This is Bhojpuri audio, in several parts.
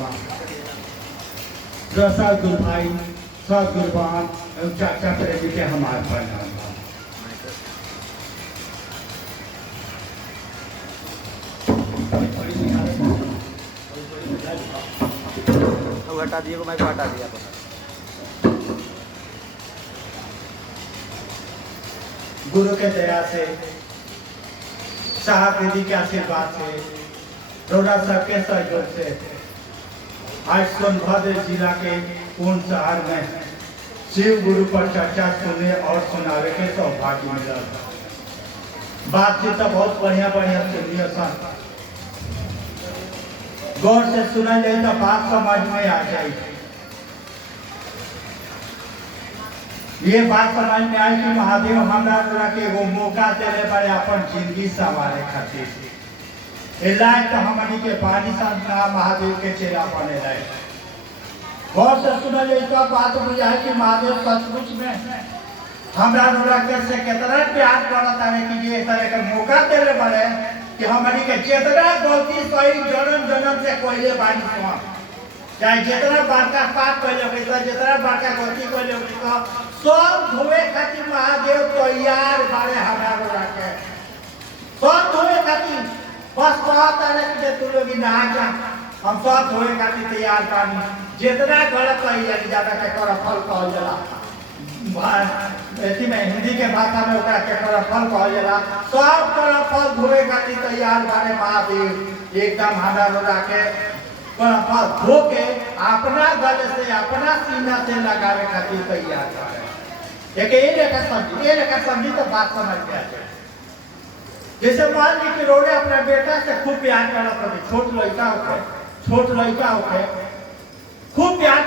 बा सदगुरु भाई सदगुरुवान एवं चाचा प्रेमी के हमारे प्रणाम बा। हटा दिए को मैं को हटा दिया गुरु के दया से साहब दीदी के आशीर्वाद से रोड़ा साहब के सहयोग से आज सोनभद्र जिला के पूर्ण शहर में शिव गुरु पर चर्चा सुनने और सुनावे के सौभाग्य मिला। बातचीत तो बहुत बढ़िया बढ़िया सुनिए सन, गौर से सुना जाए तो बात समझ में आ जाए। ये बात समझ में आई कि महादेव हमरा के वो मौका देले बड़े अपन जिंदगी संवारे खातिर लायक तो हमनी के पानी संतना महादेव के चेला बने रहे। गौर से सुना जाए तो बात बुझाए कि महादेव सचमुच में हमरा से कितना प्यार करता है कि ये तरह का मौका देले बड़े कि हमारी के जितना गलती सही जन्म जन्म से कोई बानी सुन चाहे जितना बड़का पाप कर जितना बड़का गलती कर सब धोए खातिर महादेव तैयार बारे हमारा के सब धोए खातिर बस कहता है कि तू लोग नहा जा हम सब धोए खातिर तैयार बानी। जितना गलत कही जाए ज्यादा के कर फल कहल जाला में हिंदी के भाषा में ओकरा के कर फल कहल जाला। सब कर फल धोए खातिर तैयार बारे महादेव एकदम हमरा के कर फल धो के अपना गले से अपना सीना से लगावे खातिर तैयार बारे। एक ये लेकर समझी तो बात समझ में आ जाए। जैसे मान ली कि रोड़े अपने बेटा से खूब प्यार करता है, छोट लड़का होके खूब प्यार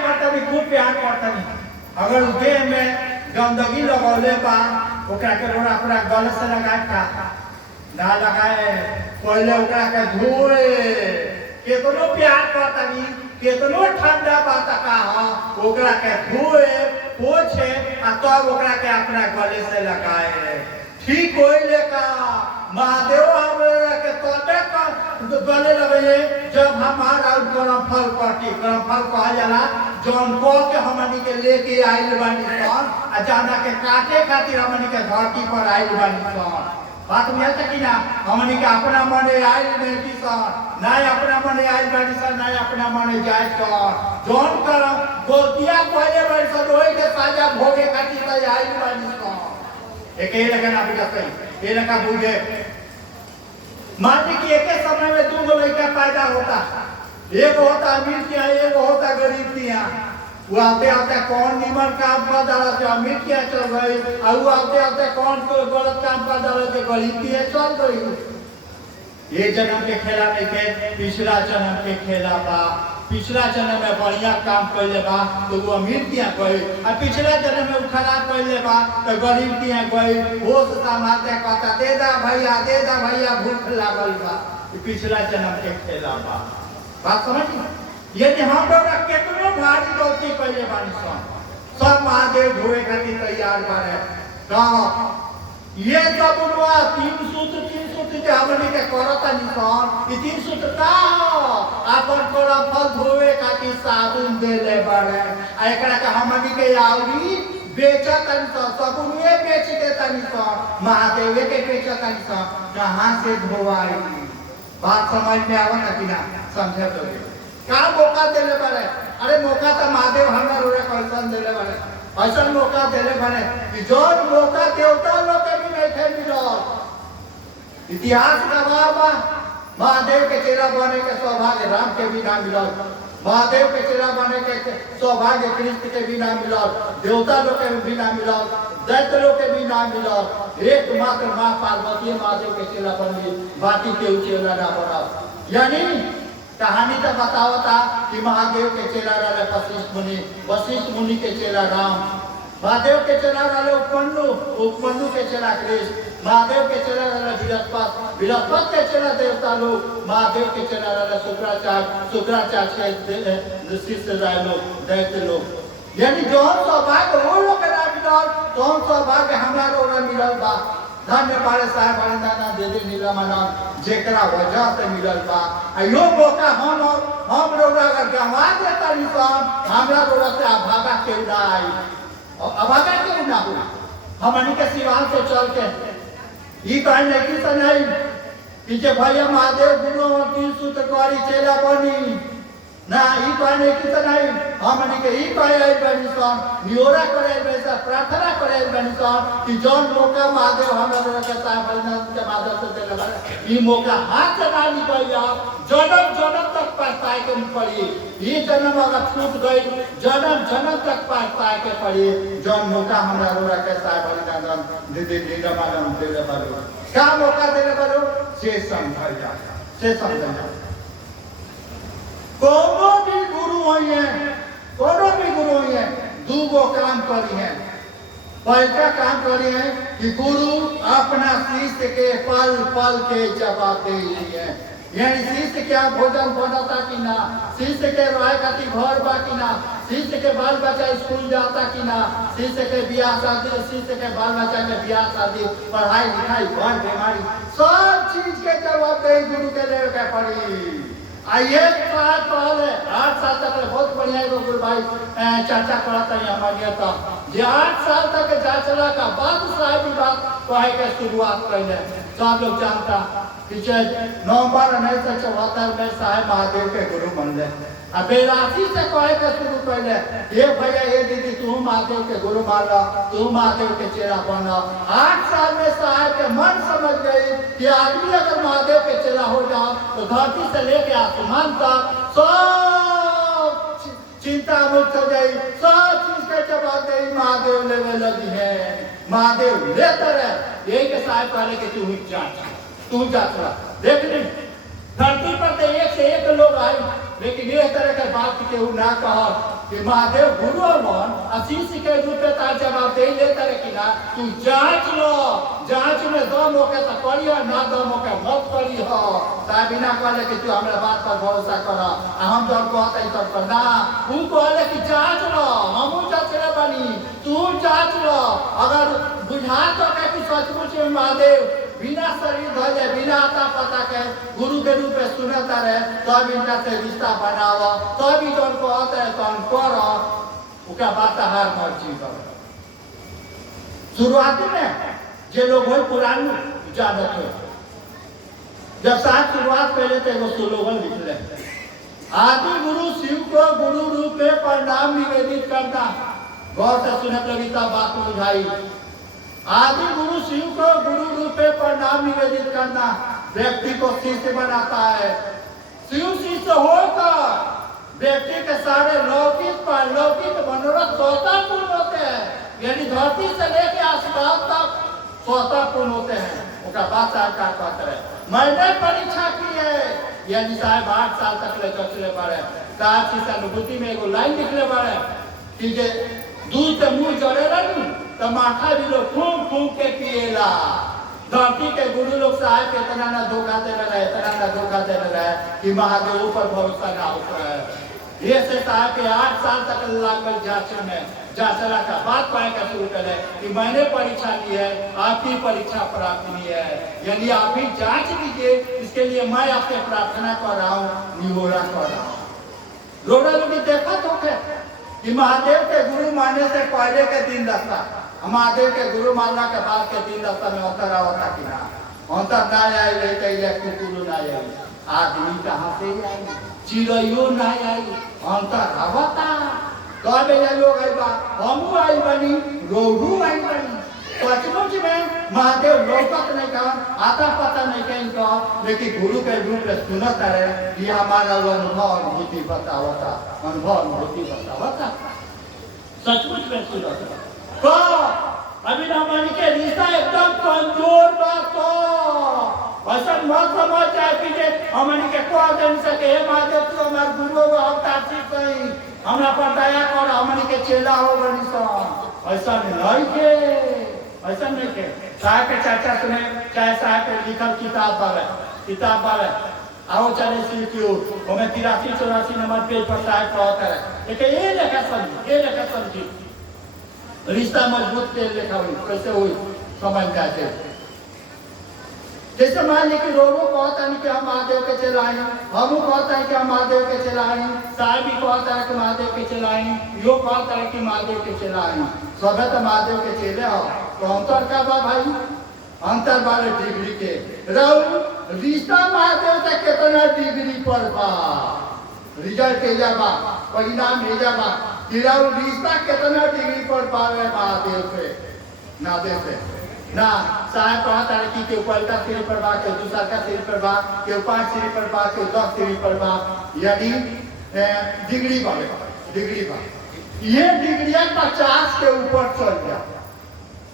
करता नहीं अगर देह में गंदगी लगौले बा ओकरा के रोड़ा अपना गले से लगाए का ना लगाए पहले ओकरा के धोए केतनो प्यार करता नहीं केतनो ठंडा बात का ओकरा के धोए पोछे आ तब ओकरा के अपना गले से लगाए। ठीक होइले का महादेव हमरा के तोटे का गले लगे जब हमारा गरम फल कहा जाला जौन को के हमनी के लेके आइल बानी सन आ जाना के काटे खातिर हमनी के धरती पर आइल बानी सन। बात में है कि ना हमनी के अपना मने आइल नहीं की सन ना अपना मने आइल बानी सन ना अपना मने जाए सन जौन कर गलतियां पहले बानी सन ओई के साजा भोगे खातिर आइल बानी सन। एक ही लगा ना बेटा सही ये लगा बुझे मान ली कि एक समय में दो लड़का पैदा होता एक होता अमीर के यहाँ एक होता गरीब के यहाँ। वो आते आते कौन निमन काम कर डाला से अमीर के यहाँ चल गई और वो आते आते कौन गलत काम कर डाला से गरीब के यहाँ चल गई। ये जन्म के खेला नहीं के पिछला जन्म के खेला बा। पिछला जन्म में बढ़िया काम कैले बा तो वो अमीर के यहाँ गई और पिछला जन्म में खराब कैले बा तो गरीब के यहाँ गई। होश संभालते कहता दे दा भैया भूख लागल बा। पिछला जन्म के खेला बा। बात समझ यदि हम लोग कितनो भारी गलती कैले बानी सब महादेव धोए खातिर तैयार बारे। ये सब उनवा तीन सूत्र के हमनी के करता निशान ये तीन सूत्र का अपन कोरा फल धोए खातिर साबुन देले बारे। एकरा के हमनी के आउरी बेचत निशान सबुने बेच देता निशान महादेव के बेचत निशान कहां से धोवाई। बात समझ में आवत कि ना समझे तो का मौका देले बारे। अरे मौका तो महादेव हमरा रोरे कैसन देले बारे ऐसा मौका देले बारे कि जोन मौका देवता लोग के भी नहीं थे मिलल। इतिहास गवाह बा महादेव के चेला बने के सौभाग्य राम के भी ना मिलल। महादेव के चेला बने के सौभाग्य कृष्ण के भी ना मिलल। देवता लोग के भी ना मिलल दैत्य लोग के भी ना मिलल। एकमात्र मां पार्वती महादेव के चेला बनी बाकी के चेला ना बनल। यानी कहानी तो बताओ था कि महादेव के चेला रहे वशिष्ठ मुनि के चेला राम महादेव के चेला रहे उपमन्यु के चेला कृष्ण महादेव के चेला रहे बृहस्पति के चेला देवता लोग महादेव के चेला रहे शुक्राचार्य के शिष्य रहे लोग दैत्य लोग। यानी जौन सौभाग्य वो लोग के ना मिलल तौन सौभाग्य हमरा लोग मिलल बा। धन्य बारे साहब बारे दाना दे दे नीलमना जेकरा वजह से मिलल बा। यो मौका हम लोग अगर करवा देता निशान हमरा रोड से अभागा के उड़ाई अभागा के उड़ा हमनी के सिवान से चल के ई कहीं नहीं कि नहीं कि जे भैया महादेव गुरु तीन सूत्र करी चेला बनी ना ई कहीं नहीं कि नहीं हमनी के ई कहे आई बनिसन नियोरा करे वैसा प्रार्थना करे बनिसन कि जौन मौका महादेव हमरा लोग के साथ बलिदान के माध्यम से देले बा ई मौका हाथ से ना निकलिया जन्म जन्म तक पछताए के पड़ी ये जन्म अगर छूट गई जन्म जन्म तक पछताए के पड़ी जौन मौका हमरा लोग के साथ बलिदान दे मालूम देले बा क्या मौका देले बा से समझ जा कोनो भी गुरु हुई है दूगो काम करी है पहला काम करी है कि गुरु अपना शिष्य के पल पल के जवाब दे रही है यानी शिष्य क्या भोजन बनता कि ना शिष्य के रहे खाती घर बा कि ना शिष्य के बाल बच्चा स्कूल जाता कि ना शिष्य के बियाह शादी शिष्य के बाल बच्चा के बियाह शादी पढ़ाई लिखाई घर बीमारी सब चीज के जवाब दे गुरु के ले के पड़ी एक साल पहले 8 साल तक बहुत बढ़िया गुरु भाई चर्चा करता है हमारे तो जे 8 साल तक जा चला का बाद साहब बात कहे के शुरुआत कैले सब लोग जानता पीछे नवंबर 1974 में साहब महादेव के गुरु बनले अब बेरासी से कहे के शुरू कैले ये भैया ये दीदी तू महादेव के गुरु मान लो तू महादेव के चेला बन 8 साल में साहब के मन समझ गई कि आदमी अगर महादेव के चेला हो जाओ तो धरती से लेके आसमान तक सब चिंता मुक्त हो जाए सब चीज के जवाब दे महादेव लेने लगी है महादेव लेते रहे यही के साहब कहले कि तू जांच देख ली धरती पर तो एक से एक लोग आए लेकिन ये तरह के बात केहू ना कह कि महादेव गुरु मन आशीष के रूप में तार जवाब दे ले तरह की ना तू जांच लो जांच में दम होके तो करियो ना दम होके मत करियो ता बिना कहले कि तू हमरा बात पर भरोसा कर हम जब कहते तो करना तू कहले कि जांच लो हम जांच ले बनी तू जांच लो अगर बुझा तो कि सचमुच में महादेव बिना शरीर धले बिना आता पता के गुरु के रूप में सुनता रहे तब इनका से रिश्ता बनाओ तब ही जौन कहते हैं तो करो उसका बात हर मर्जी करो शुरुआती में जे लोग हो पुरान जानत हो जब साथ शुरुआत पहले थे वो स्लोगन लिख ले आदि गुरु शिव को गुरु रूप में प्रणाम निवेदित करना गौर से सुनने लगी तब बात बुझाई आदि गुरु शिव को गुरु रूप में प्रणाम निवेदित करना व्यक्ति को शिष्य बनाता है शिव शिष्य होकर व्यक्ति के सारे लौकिक मनोरथ स्वतः पूर्ण होते हैं यानी धरती से लेकर आसमान तक स्वतः पूर्ण होते हैं उसका बात सरकार कहते हैं मैंने परीक्षा की है यानी साहब 8 साल तक ले चले पड़े साहब की अनुभूति में एगो लाइन लिखले पड़े कि जे दूध से मुंह जड़ेला नु तो माथा भी लोग फूंक के पिएला धरती के गुरु लोग साहब के इतना ना धोखा देने रहे कि महादेव ऊपर भरोसा ना होता है ये से साहब के 8 साल तक लागल जांचला का बात पाए का शुरू करे कि मैंने परीक्षा ली है आपकी परीक्षा प्राप्त नहीं है यानी आप ही जांच लीजिए इसके लिए मैं आपसे प्रार्थना कर रहा हूँ निहोरा कर रहा हूँ लोग देखा तो कि महादेव के गुरु मानने से पहले के दिन रहता महादेव के गुरु मानना के बाद के दिन रहता में अंतर होता कि ना अंतर ना आई रही कुकुर ना आई आदमी कहाँ से आई चिड़ियों ना आई अंतर होता कब लोग आई बा हमू आई बनी रोहू आई बनी सचमुच में महादेव लौकत नहीं कहा आता पता नहीं कहीं कहा लेकिन गुरु के रूप में सुनता रहे कि हमारा अनुभूति बतावता सचमुच में सुनता तो अभी हमारी के रिश्ता एकदम कमजोर बात ऐसा मत समझ चाहे कि हमारी के को दिन सके हे महादेव तू हमार गुरु हो हम तासीफ नहीं हमरा पर दया कर हमारी के चेला हो बनी सन ऐसा नहीं के साहब के चर्चा सुने चाहे साहब के लिखल किताब बावे आओ चले सीक्यू हमें 83-84 नंबर पेज पर साहब कहता है लेकिन ये लेखा समझी रिश्ता मजबूत के लेखा हुई कैसे हुई समझ जाते जैसे मान ली कि रोरो कहता है कि हम महादेव के चलाएं, हम कहता है कि हम महादेव के चलाएं, साहब भी कहता है कि महादेव के चलाएं, यो कहता है कि महादेव के चलाएं, सब तो महादेव के चले हो। तो अंतर का बा भाई, अंतर वाले डिग्री के रहू रिश्ता महादेव से कितना डिग्री पर बा, रिजल्ट ए जाबा, परिणाम ए जाबा कि रहू रिश्ता कितना डिग्री पर पावे महादेव से नादेव से ना। साहब कहता है कि केहू पहलका सीढ़ी पर बा, केहू दूसरा का सीढ़ी पर बा, केहू 5 सीढ़ी पर बा, केहू 10 सीढ़ी पर बा, यानी डिग्री बा, डिग्री बा। ये डिग्रियां 50 के ऊपर चल गया।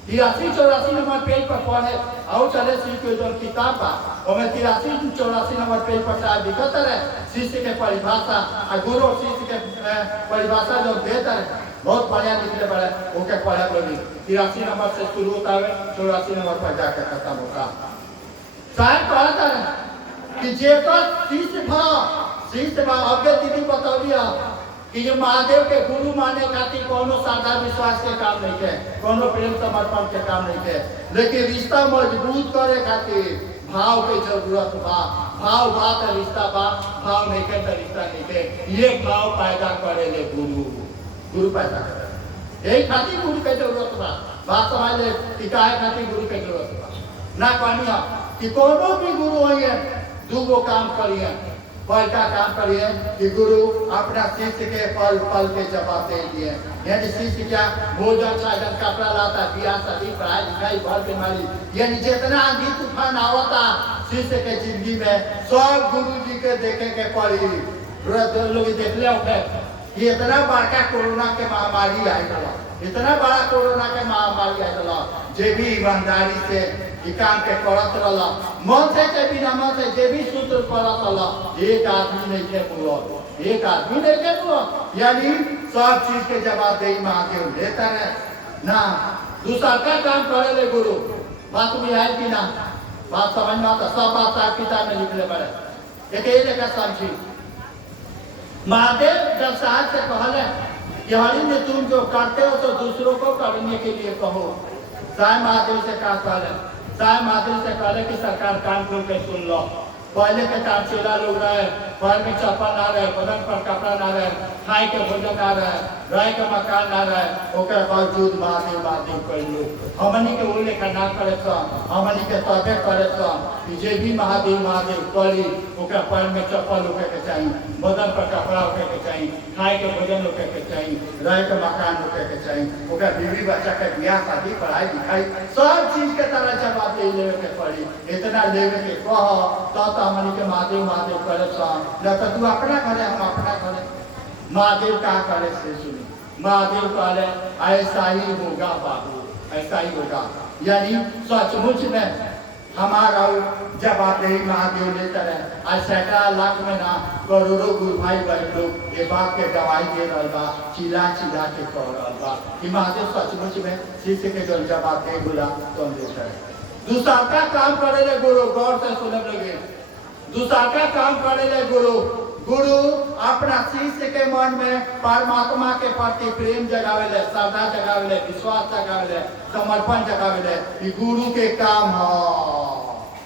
83-84 नंबर पेज पर पढ़े और चले श्री के जो किताब बा ओमे 83-84 नंबर पेज पर साहब दिखत है शिष्य के परिभाषा और गुरु और शिष्य के परिभाषा जो देता है बहुत बढ़िया लिखले बड़े ओके पढ़े बोली। 83 नंबर से शुरू होता है 84 नंबर पर जाकर खत्म होता। साहब कहता है कि जेकर शिष्य भाव अगे दीदी बतौलिया कि जो महादेव के गुरु माने खातिर कोनो श्रद्धा विश्वास के काम नहीं है, कोनो प्रेम समर्पण के काम नहीं है, लेकिन रिश्ता मजबूत करे खातिर भाव के जरूरत बा। भाव बा तो रिश्ता बा, भाव नहीं के तो रिश्ता नहीं के। ये भाव पैदा करे ले गुरु पैदा करे, यही खातिर गुरु के जरूरत बा। बात समझ ले कि काहे खातिर गुरु के जरूरत बा ना कहनिया कि कोनो भी गुरु होइए दूगो काम करिए। पहला काम करिए कि गुरु अपना शिष्य के पल पल के जवाब दे दिए, यानी शिष्य क्या भोजन साधन कपड़ा लाता, बियाह शादी पढ़ाई लिखाई भर बीमारी, यानी जितना आंधी तूफान आवता शिष्य के जिंदगी में सब गुरु जी के देखे के पड़ी। लोग देख ले कि इतना बड़का कोरोना के महामारी आयल, इतना बड़ा कोरोना के महामारी आयल, जे भी ईमानदारी से ये काम के करत रहला, मन से के बिना मन से जे भी सूत्र करत रहला, एक आदमी नहीं के पूरा, एक आदमी नहीं के पूरा, यानी सब चीज के जवाब दे महादेव देता है ना। दूसरा का काम करे ले गुरु, बात में आए कि ना, बात समझ में आता, सब बात साहब किताब में लिखले पड़े। एक ये लेकर समझी महादेव जब साहब से कहले कि हरि ने तुम जो करते हो तो दूसरों को करने के लिए कहो। साहब महादेव से कहा कहले, साहब महादेव से कहले कि सरकार कान खोल के सुन लो, पहले के तार चेला लोग रहे, पैर में चप्पल ना रहे, बदन पर कपड़ा ना रहे, खाए के भोजन ना रहे, रहे के मकान ना रहे, ओकर बावजूद महादेव कई लोग हमनी के वो लेकर ना करे हमनी के तबे करे कि जे भी महादेव करी ओकर पैर में चप्पल होके के चाहिए, बदन पर कपड़ा होके के चाहिए, खाए के भोजन होके के चाहिए, रहे के मकान होके के चाहिए, ओकर बीवी बच्चा के बियाह शादी पढ़ाई लिखाई सब चीज के तरह जवाब दे लेवे के पड़ी। इतना लेवे के कह तो हमनी के महादेव करे न तो तू अपना करे हम अपना करे। महादेव का करे से सुनी, महादेव कहले ऐसा ही होगा बाबू, ऐसा ही होगा, यानी सचमुच में हमारा जवाबदेही महादेव लेकर है। आज सैकड़ा लाख में ना करोड़ों गुरु भाई बहन लोग ये बात के गवाही दे रहा बा, चिल्ला चिल्ला के कह रहा बा कि महादेव सचमुच में शिष्य के जो जवाबदेही बोला तो हम लेकर है। दूसरा का काम करे ले गुरु, गौर से सुनने लगे, दूसरा का काम करे ले गुरु अपना शिष्य के मन में परमात्मा के प्रति प्रेम जगावेले, श्रद्धा जगावेले, विश्वास जगावेले, समर्पण जगावेले, ये गुरु के काम है।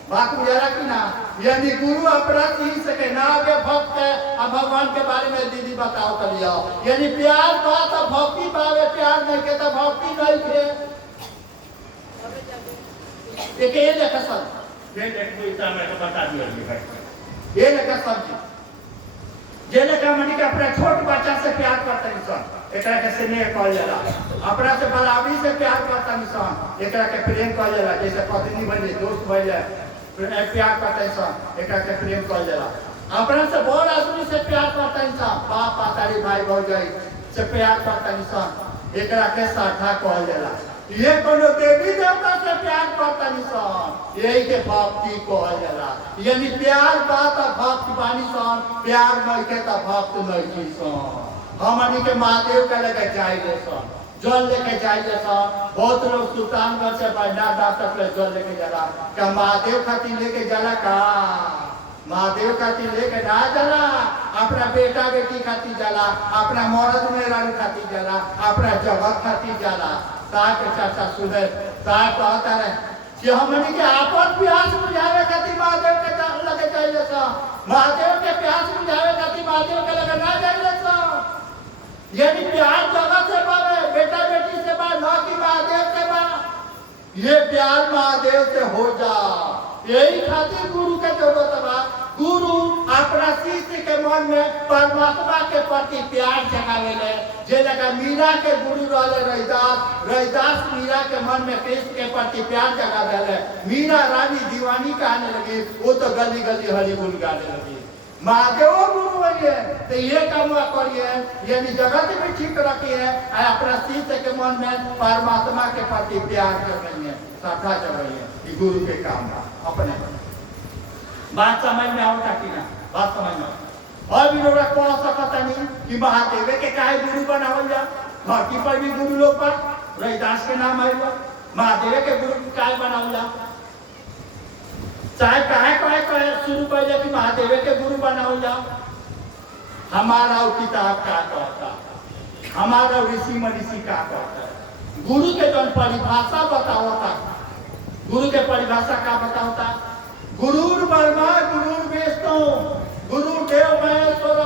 बात बुझा कि ना, यानी गुरु अपना शिष्य के ना आगे भक्त है। अब भगवान के बारे में दीदी बताओ कर लिया, यानी प्यार बात भक्ति पावे, प्यार नहीं के तो भक्ति नहीं के। एक ये देखा सब ये बता दिया भाई, ये देखा समझी जे लेकर मनी के अपना छोट बच्चा से प्यार करता इंसान एकरा के स्नेह कहल जाला, अपना से बराबरी से प्यार करता इंसान एकरा के प्रेम कहल जाला। जैसे पत्नी बने दोस्त भइले प्यार करता इंसान एकरा के प्रेम कहल जाला। अपना से बड़ आदमी से प्यार करता इंसान, बाप पातारी भाई भौजाई से प्यार करता इंसान एकरा के श्रद्धा कहल जाला। ये कोनो देवी देवता से प्यार करता इंसान यही के भक्ति कहल जाला। यानी प्यार बात भक्ति बानी सन, प्यार नहीं के तो भक्त नहीं सन। हमनी के महादेव के लेके जाइए सन, जल लेके जाइए सन। बहुत लोग सुल्तानगंज से बंडार तक ले जल लेके जाला, क्या महादेव खातिर लेके जाला का? महादेव खातिर लेके ना जाला, अपना बेटा बेटी खातिर जाला, अपना मर्द मेहरारू खातिर जाला, अपना जगत खातिर जाला। साहब के चर्चा सुने, साहब कहता रहे कि हमनी के आपन प्यास बुझावे खातिर महादेव के लगे जाइले सा, महादेव के प्यास बुझावे खातिर महादेव के लगे ना जाइले सा। यानी प्यार जगत से बावे, बेटा बेटी से बा, ना कि महादेव से बा। ये प्यार महादेव से हो जा, यही खातिर गुरु के जरूरत बा। गुरु अपना शिष्य के मन में परमात्मा के प्रति प्यार जगावेले। जे लगा मीरा के गुरु रहले रविदास, रविदास मीरा के मन में कृष्ण के प्रति प्यार जगा देले। मीरा रानी दीवानी कहने लगी, वो तो गली गली हरि बोल गाने लगी। महादेव गुरु बनिए तो ये काम करिए, यानी जगत भी ठीक रखिए, अपना शिष्य के मन में परमात्मा के प्रति प्यार जगाइए, श्रद्धा जगाइए। ये गुरु के काम है। अपने बात समझ में आओ ताकि ना बात समझ में और भी लोग कह सकता नहीं कि महादेव के काहे गुरु बनावल जा। धरती पर भी गुरु लोग पर रविदास के नाम आयल, महादेव के गुरु काहे बनावल जा। चाहे काहे शुरू पहले कि महादेव के गुरु बनावल जा। हमारा किताब का कहता, हमारा ऋषि मनीषी का कहता, गुरु के जो परिभाषा बताओता, गुरु के परिभाषा का बताओता। गुरुर ब्रह्मा गुरुर विष्णु गुरुदेव महेश्वर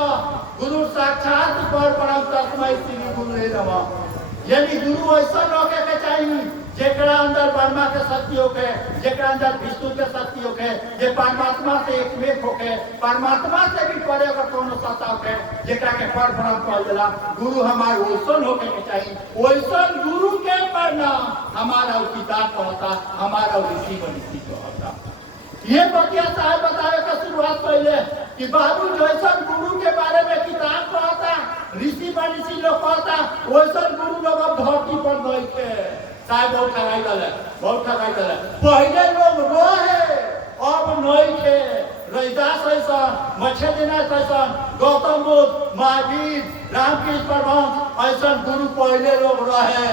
गुरु साक्षात परब्रह्म तस्मै श्री गुरुवे नमः। यानी गुरु ऐसा लोगे के चाहिए जेकरा अंदर ब्रह्मा के शक्ति होके, जेकरा अंदर विष्णु के शक्ति होके, जे परमात्मा से एकमेक होके, परमात्मा से भी परे अगर कोनो सत्ता होके, जेकरा के परब्रह्म कहल जाला। गुरु हमारे वैसन होके के चाहिए, वैसन गुरु के प्रणाम हमारा किताब कहता, हमारा ऋषि मनीषी कहता। ये बतिया साहब बतावे का शुरुआत पहले कि बाबू जैसा गुरु के बारे में किताब कहता, ऋषि मनीषी लोग कहता, वैसा गुरु लोग अब धरती पर नहीं थे। साहब बहुत खराई गले, बहुत खराई गले। पहले लोग रहे, अब नहीं थे। रविदास ऐसा, मच्छरनाथ ऐसा, गौतम बुद्ध, महावीर, रामकृष्ण परमहंस ऐसा गुरु पहले लोग रहे,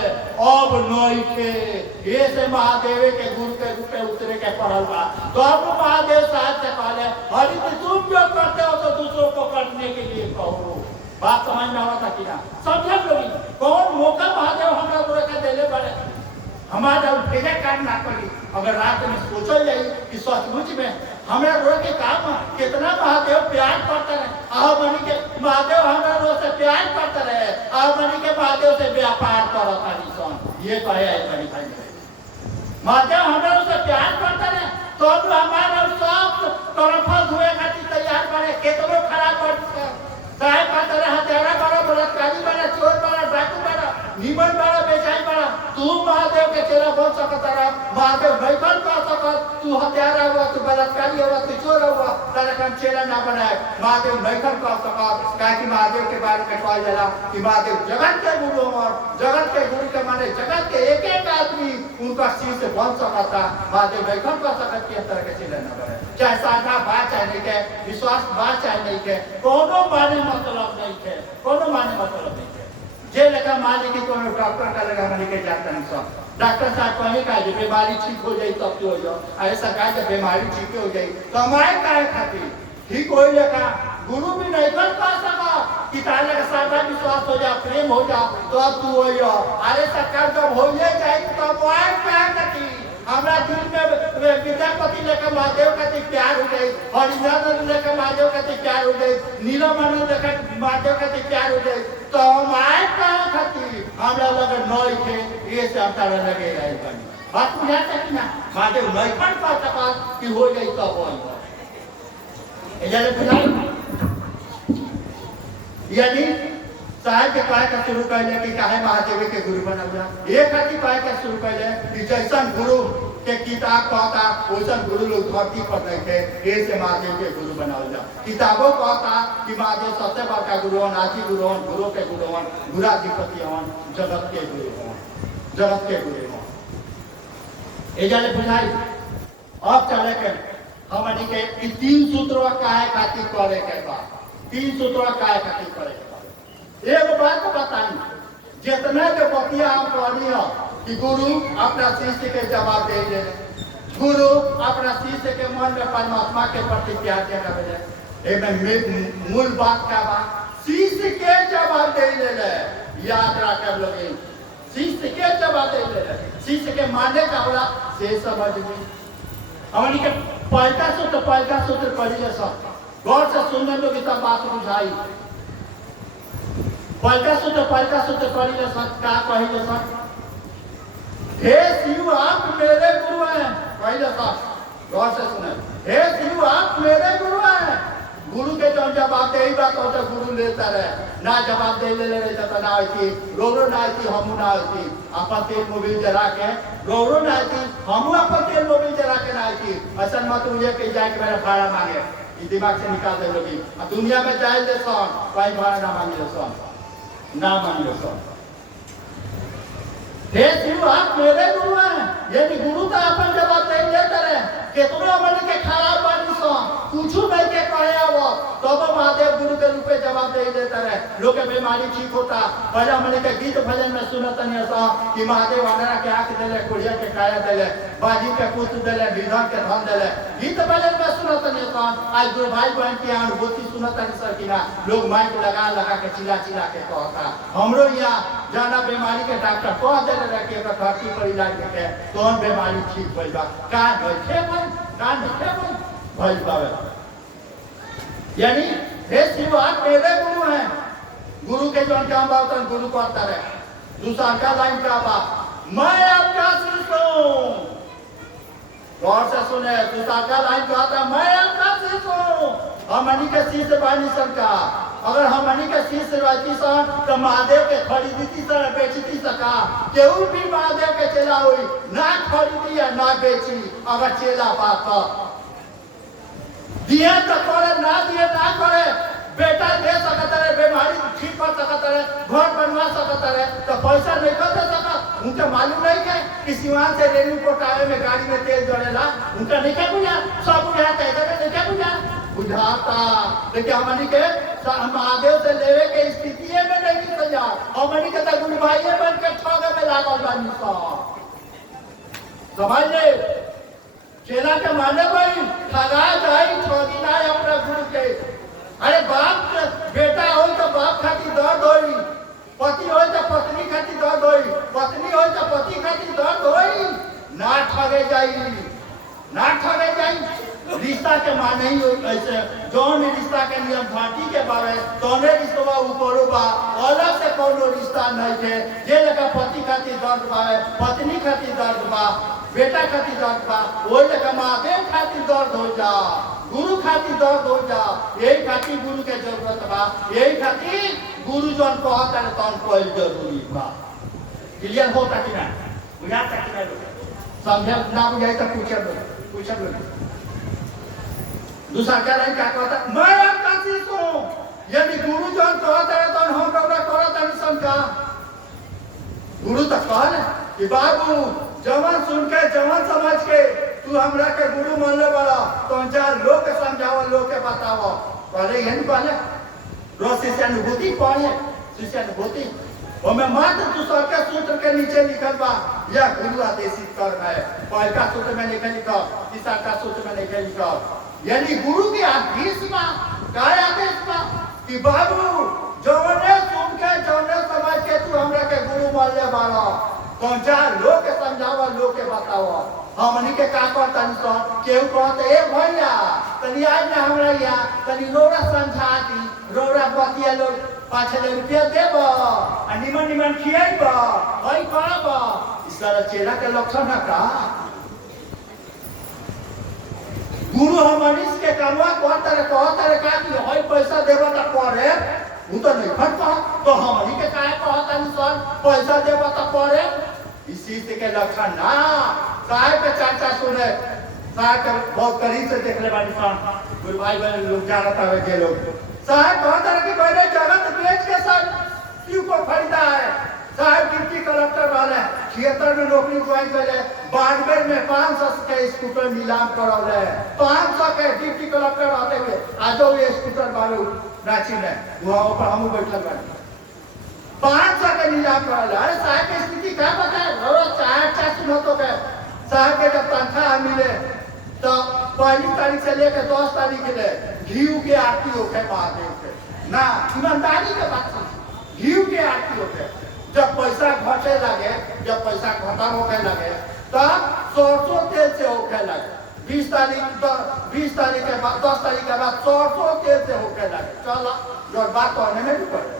अब नहीं थे। ये से महादेव के गुरु के रूप में उतरे के पड़ल बा। तो अब महादेव साहब से कहले, हरि तुम जो करते हो तो दूसरों को करने के लिए कहो। बात समझ में आवा था कि ना? समझे लोग कौन मौका महादेव हमरा को रखा देले बड़े हमारा उठेगा काम ना करी। अगर रात में सोचल जाए कि सचमुच में हमारा रोज के काम कितना महादेव प्यार करते रहे, आओ बनी के महादेव हमारा रोज से प्यार करते रहे, आओ बनी के महादेव से व्यापार करता निशान। ये कहे बनी भाई महादेव हमारा से प्यार करते रहे तो अब हमारा सब तरफ धुए खातिर तैयार करे। कितनो खराब करते चाहे करते रहे, हत्यारा बड़ा, बलात्कारी बड़ा, चोर बड़ा, डाकू बड़ा, निमन बड़ा, बेचाई बड़ा, तू महादेव के चेला बन सकता रहा। महादेव बैठल कर सकत, तू हत्यारा हुआ, तू बलात्कारी हुआ, तू चोर हुआ, तेरा काम चेला ना बनाए। महादेव बैठल कर सकत, काहे कि महादेव के बारे में कहल जाला कि महादेव जगत के गुरु और जगत के गुरु के माने जगत के एक एक आदमी उनका शिष्य बन सकता। महादेव बैठल कर सकत कि तरह के चेला ना बनाए। चाहे साधा बात चाहे नहीं के, विश्वास बात चाहे नहीं के, कोनो माने मतलब नहीं के, कोनो माने मतलब नहीं के। जे लगा माने कि कोनो डॉक्टर का लगा माने के जाता नहीं सब। डॉक्टर साहब कहे का जे बीमारी ठीक हो जाई तब तो हो जाओ, ऐसा कहा जे बीमारी ठीक हो जाई कमाए काहे खातिर ठीक हो लगा। गुरु भी नहीं कर सका कि ताले का साधा विश्वास हो जा, प्रेम हो जा तो अब तू हो जा। अरे सरकार जब हो जाए तो कमाए काहे खातिर। हमरा दिल में विद्यापति लेकर महादेव का प्यार हो गई, हरिनाथ लेकर महादेव का प्यार हो गई, नीलमणि लेकर महादेव का प्यार हो गई। तो हमारे कहा खातिर हमरा लगे नई थे, ये से हमरा लगे रहे बनी। बात बुझा कि ना? महादेव नहीं कर सका कि हो जाए तब हो यानी साहब के कहे का शुरू कैले कि काहे महादेव के गुरु बनल। एक खातिर कहे का शुरू कैले कि जैसा गुरु के किताब कहता वैसा गुरु लोग धरती पर नहीं थे, ये से महादेव के गुरु बनावल जा। किताबों कहता कि महादेव सबसे बड़का गुरु हन, आदि गुरु हन, गुरु के गुरु हन, गुराधिपति हन, जगत के गुरु हन, जगत के गुरु हन। ए जाने बुझाई अब चले के हमनी के तीन सूत्र काहे खातिर करे के बा। तीन सूत्र काहे खातिर करे के बा। एक बात बताई, जितना के बतिया हम कहनी हो कि गुरु अपना शिष्य के जवाब दे दे, गुरु अपना शिष्य के मन में परमात्मा के प्रति प्यार जगावे। एमे मूल बात का बा शिष्य के जवाब दे ले। याद रख लोग शिष्य के जवाब दे ले शिष्य के माने का होला से समझ में हमनी के पहला सूत्र पढ़ी ले सब गौर से सुनने लोग इतना बात बुझाई पहला सूत्र पढ़ी ले सब का कही ले सब हे शिव आप मेरे गुरु हैं कही ले सब गौर से सुने हे शिव आप मेरे गुरु हैं गुरु के जो जवाब दे ही बात होता गुरु लेता रहे ना जवाब दे ले रहे जाता ना आई रोरो ना आई हम ना आई आपा तेल मोबिल जला के रोरो ना आई हम आपा तेल मोबिल जला के ना आई ऐसा मत मुझे कहीं जाए कि मेरा भाड़ा मांगे ये दिमाग से निकाल दे लोगी दुनिया में जाए दे सॉन कोई भाड़ा ना मांगे सॉन ना मांगे सॉन हे शिव आप मेरे गुरु हैं यदि गुरु का अपन जवाब दे लेता रहे कितने अमल के खराब बानी सो कुछ नहीं के कहे अब तब महादेव गुरु के रूप में जवाब दे देता रहे लोग के बीमारी ठीक होता पहले हमने के गीत भजन में सुनत नहीं सा कि महादेव वानरा के आंख देले कुड़िया के काया देले बाजी के पुत्र देले विधवा के धन देले गीत भजन में सुनत नहीं सा आज दो भाई बहन की अनुभूति सुनत नहीं सर कि ना लोग माइक लगा के चिल्ला के कहता हमरो यहाँ जाना बीमारी के डॉक्टर कह देले रहे कि एकर धरती पर इलाज के कौन बीमारी ठीक भइल बा का भइल बावे यानी हे शिव आप मेरे गुरु हैं गुरु के जो काम बात गुरु करता रहे दूसरा का लाइन का बात मैं आपका शिष्य हूं गौर से सुने दूसरा का लाइन कहता मैं आपका शिष्य हूं हमनी के शिष्य बानी सरका अगर हमनी के शिष्य रहती सन तो महादेव के खरीदती सर बेचती सका केहू भी महादेव के चेला हुई ना खरीदी या ना बेची अगर चेला बात दिए तो करे ना दिए ना करे बेटा दे सकता है बीमारी ठीक कर सकता है घर बनवा सकता है तो पैसा नहीं कर दे सका उनके मालूम नहीं है कि सिवान से रेणुकोट आए में गाड़ी में तेल जोड़ेला उनका नहीं क्या बुझा सब बुझा कहते नहीं क्या बुझा बुझाता लेकिन हमनी के महादेव से लेवे के स्थिति में नहीं सजा हमनी के तो गुरु भाई बन के ठगे में लागल बानी समझ ले चेला के माने भाई ठगा जाई ठगी ना अपना गुरु के अरे बाप बेटा हो तो बाप खातिर दर्द होई पति हो तो पत्नी खातिर दर्द होई पत्नी हो तो पति खातिर दर्द होई ना ठगे जाई रिश्ता के माने ही ऐसे जौन रिश्ता के नियम घाटी के बारे तौने रिश्ता ऊपर बा अलग से कोनो रिश्ता नहीं है जे लगा पति खातिर दर्द बा पत्नी खातिर दर्द बा बेटा खातिर दर्द बा वो लगा महादेव खातिर दर्द हो जा गुरु खातिर दर्द हो जा यही खातिर गुरु के जरूरत बा यही खातिर गुरु जन कहता है तन कोई जरूरी बा क्लियर होता कि ना बुझा सकते समझे ना बुझाई तो पूछे लो दूसरा क्या लाइन क्या कहता मैं आपका शिष्य हूं यदि गुरु जन कहता है तो हम कबरा करत नहीं समझा गुरु तो कहले कि बाबू जवान सुन के जवान समझ के तू हमरा के गुरु मान ले बड़ा तो चार लोग के समझाओ लोग के बताओ पहले यही पहले रोज शिष्यानुभूति पढ़े शिष्यानुभूति हमें मात्र दूसरा के सूत्र के नीचे लिखल बा यह गुरु आदेशित कर है पहला सूत्र में लिखा तीसरा का सूत्र में लिखा यानी गुरु के आदेश बा का आदेश बा कि बाबू जौने सुन के जौने समझ के तू हमरा के गुरु मान ले बाड़ा तो चार लोग के समझावा लोग के बताओ हमनी के का करता नहीं केहू कहते ए भैया तनी आज ना हमरा या तनी रोरा समझा दी रोरा बतिया लोग 5,000 रुपया देब आ निमन खियाब हई करब इस तरह चेला के लक्षण है का गुरु हमनी के करवा कहता रे का कि हई पैसा देबा त करे उ तो नहीं फटता तो हमनी के काहे कहता नहीं सर पैसा देबा त करे इसी से के लक्षण ना साहब के चर्चा सुने साहब के बहुत करीब से देख ले बानी सन गुरु भाई बहन लोग जानता है के लोग साहब कहता है कि मैंने जगत बेच के सर क्यों को खरीदा है साहब डिप्टी कलेक्टर वाले 76 में नौकरी ज्वाइन करे 92 में 500 के स्कूटर नीलाम करौले 500 के डिप्टी कलेक्टर आते के आज ये स्कूटर वाले रांची में वहां पर हम बैठल बानी 500 के नीलाम करौले अरे साहब की स्थिति क्या बताए रोज 4 सुनो तो के साहब के जब तनख्वाह मिले तो 1 तारीख से लेकर 10 तारीख के घी के आरती होके महादेव के ना ईमानदारी के बात घी के आरती होके जब पैसा घटे लगे, जब पैसा खत्म होने लगे, तब सरसों तेल से होके लगे। 20 तारीख के बाद 10 तारीख के बाद सरसों तेल से होके लगे। चलो जो बात कहने में भी पड़े,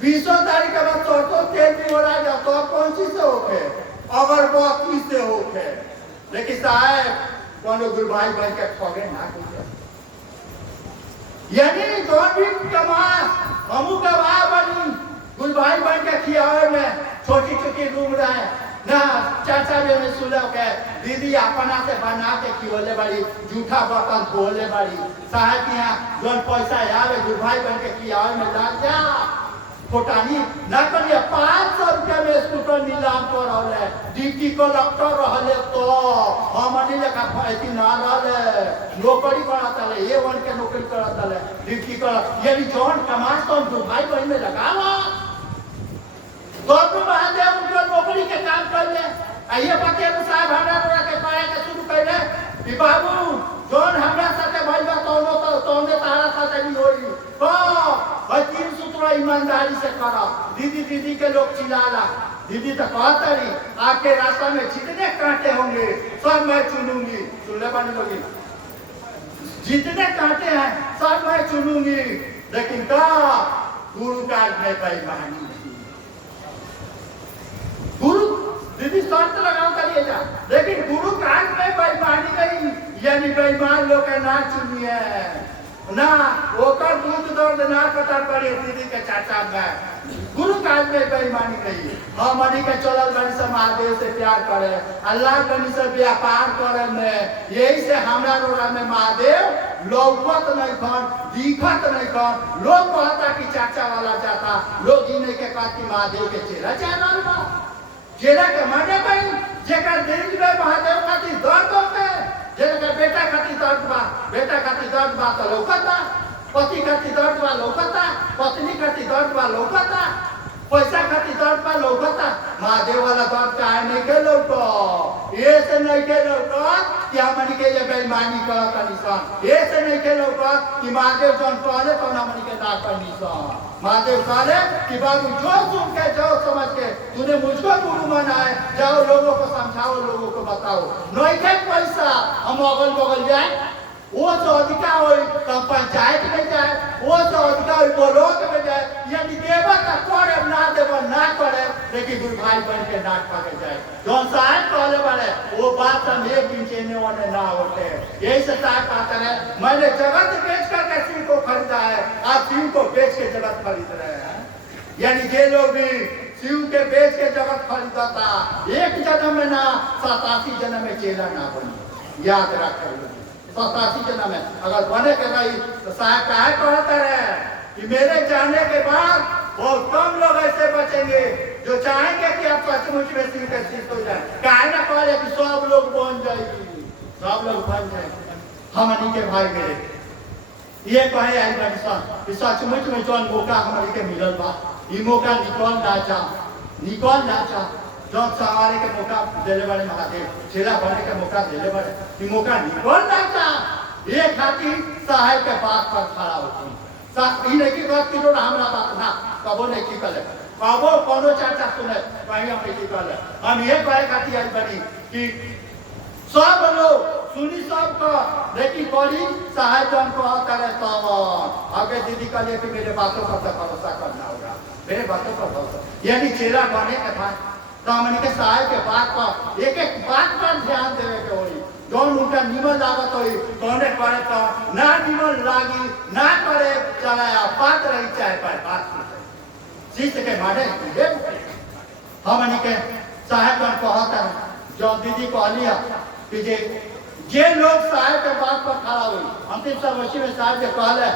20 तारीख के बाद सरसों तेल भी हो रहा है, तो कौन सी से होके? अगरबत्ती से होके। लेकिन साहब कोनो गुरु भाई बन के ठगे ना कुछ, यानी जो भी कमा हमू गवा बनी गुरु भाई बन के खियावे में छोटी छोटी रूम रहे ना। चाचा में सुलह के दीदी अपना से बना के खियोले बड़ी, जूठा बर्तन धोले बड़ी। साहब के यहाँ जो पैसा आवे गुरु भाई बन के खियावे में लग जा खोटानी ना करिए। 500 रुपया में स्कूटर नीलाम कर रहा है, डिप्टी कलेक्टर रहे तो हमारी लेखा ऐसी ना रहे, नौकरी कराता है, A1 के नौकरी कराता है, डिप्टी कलेक्टर। यानी जौन कमास तो हम भाई बहन में लगावा तो महादेव उनका नौकरी के काम कर ले। आइए बाकी साहब हमारा के पाए के शुरू कर ले कि बाबू जौन हमरा साथे भाई बा तो तारा साथे भी होई। भाई 3 सूत्र ईमानदारी से करो। दीदी के लोग चिल्लाला, दीदी तो कहता रही आपके रास्ता में जितने कांटे होंगे सब मैं चुनूंगी। सुनने वाले लोग जितने कांटे हैं सब मैं चुनूंगी, लेकिन का गुरु काज में बेईमानी। गुरु दीदी शर्त लगाओ करिए जा, लेकिन गुरु काज में बेईमानी नहीं, यानी बेईमान लोग के ना चुनिए ना, ओकर दूध दर्द ना कतर करे दीदी के चाचा में। गुरु काज में बेईमानी नहीं। हमनी के चलल बनी से महादेव से प्यार करे, अल्लाह बनी से व्यापार करे में, यही से हमरा रोड़ा में महादेव लौकत नहीं खन, दिखत नहीं खन। लोग कहता कि चाचा वाला जाता, लोग ही नहीं के कहता कि महादेव के चेला चल बा। चेला के माने भाई जेकर दिल में महादेव खातिर दर्द होते, जेकर बेटा खातिर दर्द बा, बेटा खातिर दर्द बा तो लौकता, पति खातिर दर्द बा लौकता, पत्नी खातिर दर्द बा लौकता, पैसा खातिर दर्द बा लौकता। महादेव वाला दर्द काहे नहीं के लौको? ये से नहीं के लौको कि हमनी के ये बेईमानी करत निशान, ये से नहीं के लौको कि महादेव जौन कहले तो हमनी के ना कर निशान। महादेव कहले कि बाबू जो सुन के जाओ समझ के, तूने मुझको गुरु माना है, जाओ लोगों को समझाओ, लोगों को बताओ। नहीं के पैसा हम अगल बगल जाए, वो तो अधिकार हो तो पंचायत में जाए, वो तो अधिकार ब्लॉक में जाए, यानी देवा का करे ना देवा ना करे, लेकिन गुरु भाई बन के नाक पके जाए। जौन साहब कहले वाले वो बात हम एक दिन चेने वाले ना होते। यही से साहब कहते हैं मैंने जगत बेच करके सिंह को खरीदा है, आप सिंह को बेच के जगत खरीद रहे हैं। यानी जे लोग भी शिव के बेच के जगत खरीदा था, एक जन्म में ना 87 जन्म में चेला ना बनी। याद रख 87 जन्म में अगर बने के रही तो साहब काहे कहते रहे कि मेरे जाने के बाद बहुत कम लोग ऐसे बचेंगे जो चाहेंगे कि आप सचमुच में शिव के शिष्य हो जाए। काहे ना कहे कि सब लोग बन जाएगी, सब लोग बन जाएंगे। हमनी के भाई मेरे ये कहे आई बनी कि सचमुच में जौन मौका हमारी के मिलल बा, ये मौका निकल ना जा जो सवारी के मौका देले बड़े महादेव, चेला बने के मौका देले बड़े, ये मौका निकल ना जा। ये खातिर साहेब के बात पर खड़ा होती। ये नहीं की बात की जो हमरा बात ना कबो नहीं की कले, कबो कोनो चाचा सुने कहीं हम नहीं की कले। हम ये कहे खातिर आई बनी कि सब लोग सुनी सब का, लेकिन करी साहेब जन को करे तब आगे दीदी का लिए कि मेरे बातों पर भरोसा करना होगा, मेरे बातों पर भरोसा। यानी चेला बने के बाद तो हमने के साहेब के बात पर एक एक बात पर ध्यान देवे के होई। जौन उनका निमन लागत होई तोने करे तो ना निमन लागी ना करे चला बात रही चाहे पर बात शिष्य के माने हमने के साहेब जन कहता जो दीदी कहलिया कि जे लोग साहेब के बात पर खड़ा हुई अंतिम समस्या में साहेब के कहले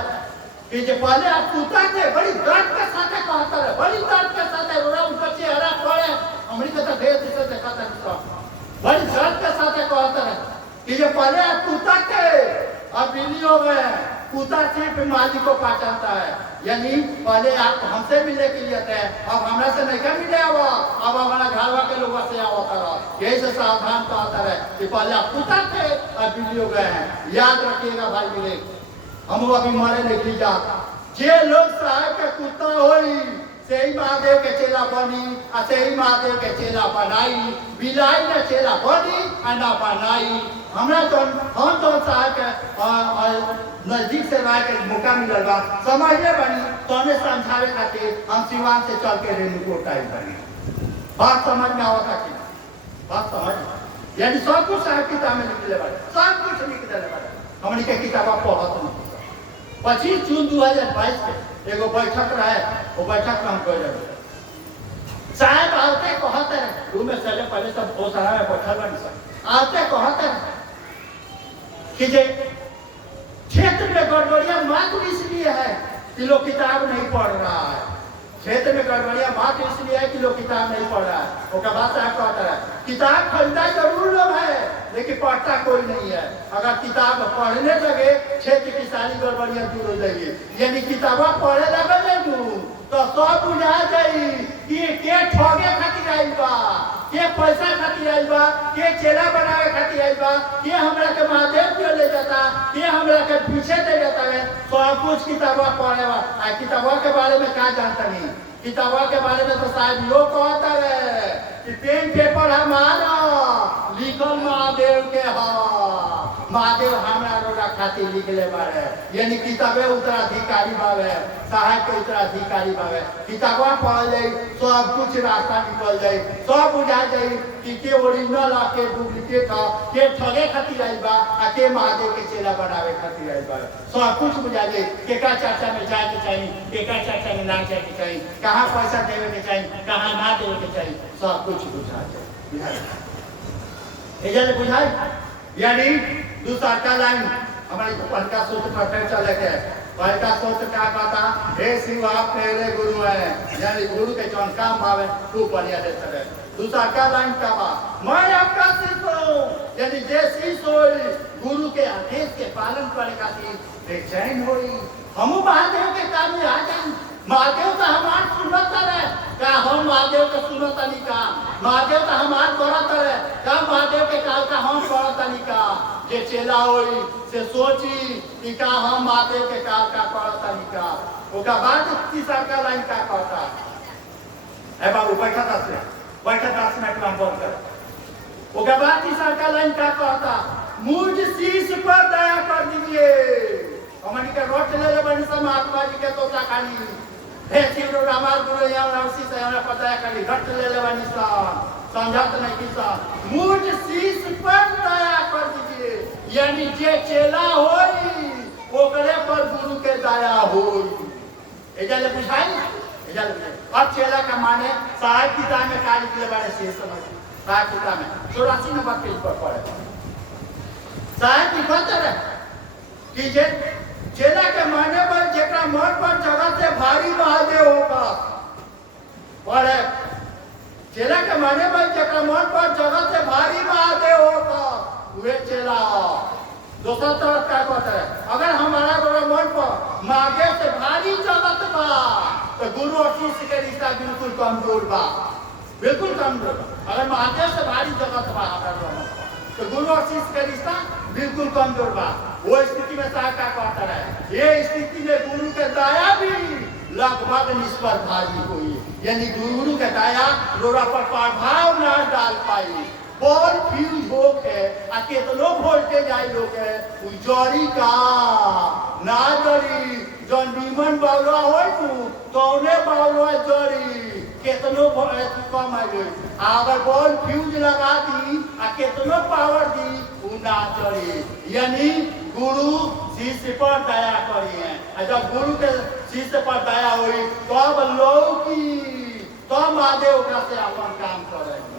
कि जे पहले आप कुत्ता थे बड़ी दर्द के साथ कहता रहे, बड़ी दर्द के साथ रोड़ा उनका चेहरा पड़े अमेरिका तो देश से देखा था, बड़ी दर्द के साथ कहता रहे कि जे पहले आप कुत्ता थे अब बिल्ली हो गए। कुत्ता सिर्फ मालिक को पहचानता है, यानी पहले आप हमसे मिलने के लिए थे, अब हमरा से नहीं कर मिले अब हमारा घरवा के लोगों से आओ करो। यही से सावधान कहता रहे कि पहले आप कुत्ता थे अब बिल्ली हो गए हैं। याद रखिएगा भाई मेरे, हम अभी मरे नहीं जा। जे लोग साहेब के कुत्ता होई से ही महादेव के चेला बनी आ से ही महादेव के चेला बनाई बिलाई ने चेला बनी आ ना बनाई हमरा तो हम तो साहब के नजदीक से रह के मौका मिलल बा समझले बनी तोने समझावे खातिर हम सिवान से चल के रेणुकूट आइल बनी बात समझ में आवता कि बात समझ यानी सब कुछ साहब किताब में लिख ले बारे सब कुछ लिख दे बारे हमनी के किताब पढ़त नहीं 25 जून 2022 के एगो बैठक रहे वो बैठक में हम कह रहे साहब आते कहते रहे रूम में चले पहले सब बहुत सारा में बैठल बनी सब आते कहते रहे कि जे क्षेत्र में गड़बड़ियां मात्र इसलिए है कि लोग किताब नहीं पढ़ रहा है क्षेत्र में गड़बड़ियां मात्र इसलिए है कि लोग किताब नहीं पढ़ रहा है वो बात साहब कहता है किताब खरीदा जरूर लोग है लेकिन पढ़ता कोई नहीं है अगर किताब पढ़ने लगे क्षेत्र की सारी गड़बड़ियां दूर हो जाएगी यानी किताबा पढ़े लगे तो सब बुझा जाई कि के ठगे खातिर आइल बा के पैसा खातिर आइल बा के चेला बनावे खातिर आइल बा के हमरा के महादेव के ले जाता के हमरा के पीछे दे जाता है सब कुछ किताबा पढ़े बा आ किताबा के बारे में क्या जानता नहीं किताबा के बारे में तो शायद यो कहता है कि पेन पेपर हमारा लिखल महादेव के महादेव हमरा रोड़ा खातिर लिखले बारे यानी किताबे उत्तराधिकारी बावे साहब के उत्तराधिकारी बावे किताबा पढ़ जाए सब कुछ रास्ता निकल जाए सब बुझा जाए कि के ओरिजिनल आ के डुप्लीकेट आ के ठगे खातिर आइल बा आ के महादेव के चेला बनावे खातिर आइल बा सब कुछ बुझा जाए के का चर्चा में जाए के चाहिए के का चर्चा में ना जाए के चाहिए कहाँ पैसा देवे के चाहिए कहाँ ना देवे के चाहिए सब कुछ बुझा जाए बुझाई बुझाई यानी दूसरा का लाइन हमारे पहला सूत्र पर फिर चले के पहला सूत्र क्या कहता हे शिव आप पहले गुरु है यानी गुरु के जौन काम भावे तू बढ़िया देते रहे दूसरा का लाइन का बा मैं आपका शिष्य हूँ यानी जे शिष्य होई गुरु के आदेश के पालन करे खातिर बेचैन होई हमू महादेव के काम में आ जाए महादेव तो हमार सुनत रहे का हम महादेव के सुनत नहीं का महादेव तो हमार करत रहे का महादेव के काल का हम करत नहीं का जे चेला होई से सोची कि का हम महादेव के काल का करत नहीं का ओका बाद तीसरा का लाइन का कहता है बाबू बैठा दस मिनट में बंद कर ओका बाद तीसरा का लाइन का कहता मुझ शीश पर दया कर दीजिए हमनी के रोट ले बनी सब महात्मा जी के तोता खाली हे शिव रामार गुरु या रामसी से हमरा पता है खाली रट ले बनी सब समझत नहीं कि सब मुझ शीश पर दया कर दीजिए यानी जे चेला होई ओकरे पर गुरु के दया होई एजा ले बुझाई एजा ले अब चेला का माने साहिब किताब में का लिखले बारे से समझ साहिब किताब में 84 नंबर पेज पर पढ़े साहिब लिखत रहे कि जे चेला के माने पर जेकरा मन पर जगत से भारी महादेव होगा और चेला के माने पर जेकरा मन पर जगत से भारी महादेव होगा वे चेला दूसरा तरफ क्या कहता है अगर हमारा मन पर महादेव से भारी जगत बा तो गुरु और शिष्य के रिश्ता बिल्कुल कमजोर बा बिल्कुल कमजोर अगर महादेव से भारी जगत बा हमारा तो गुरु और शिष्य का रिश्ता बिल्कुल कमजोर बा वो स्थिति में साहब क्या कहता है ये स्थिति में गुरु के दया भी लगभग निष्प्रभावी हुई यानी गुरु के दया लोरा पर प्रभाव न डाल पाई बॉल फ्यूज हो के आ केतनो वोल्टेज आई लोग है जड़ी का ना जड़ी जन बीमन बावला होय तो ने बावला जड़ी केतनो कम आई गई अगर बॉल फ्यूज लगा दी आ केतनो पावर दी उ ना जड़ी यानी गुरु शिष्य पर दया करी है जब गुरु के शिष्य पर दया हुई तब लौकी तब महादेव से अपन काम करेंगे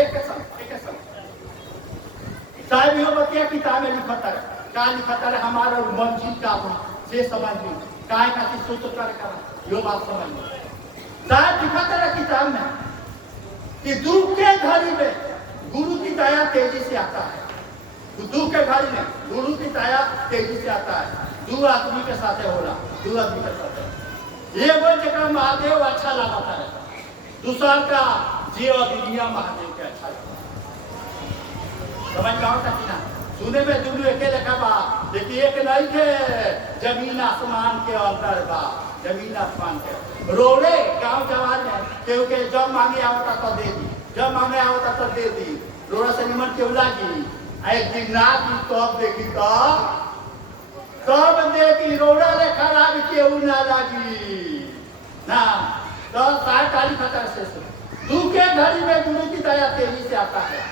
एक साहब यो बतिया किताब में लिखता है का लिखता है हमारा मंजिल का से समझ ली काय का सूत्र कर यो बात समझ ली साहब लिखता है किताब में कि दुख के घड़ी में गुरु की दया तेजी से आता है दुख के घड़ी में गुरु की दया तेजी से आता है दो आदमी के साथ होला दो आदमी के साथ ये वो जगह महादेव अच्छा लगाता है दूसरा का जीव दुनिया महादेव के अच्छा लगता समझ में आता कि ना सुने में दोनों एक लेखा बा लेकिन एक नहीं थे जमीन आसमान के अंतर बा जमीन आसमान के रोड़े गांव जवान में क्योंकि जब मांगे आवता तो दे दी, जब मांगे आवता तो दे दी। रोड़ा से निमन क्यों लागी एक दिन रात में तब देखी तब देखी रोड़ा ले खराब क्यों ना लागी ना। तो साठ ताली खतर से दू के घड़ी में गुरु की दया तेजी से आता है।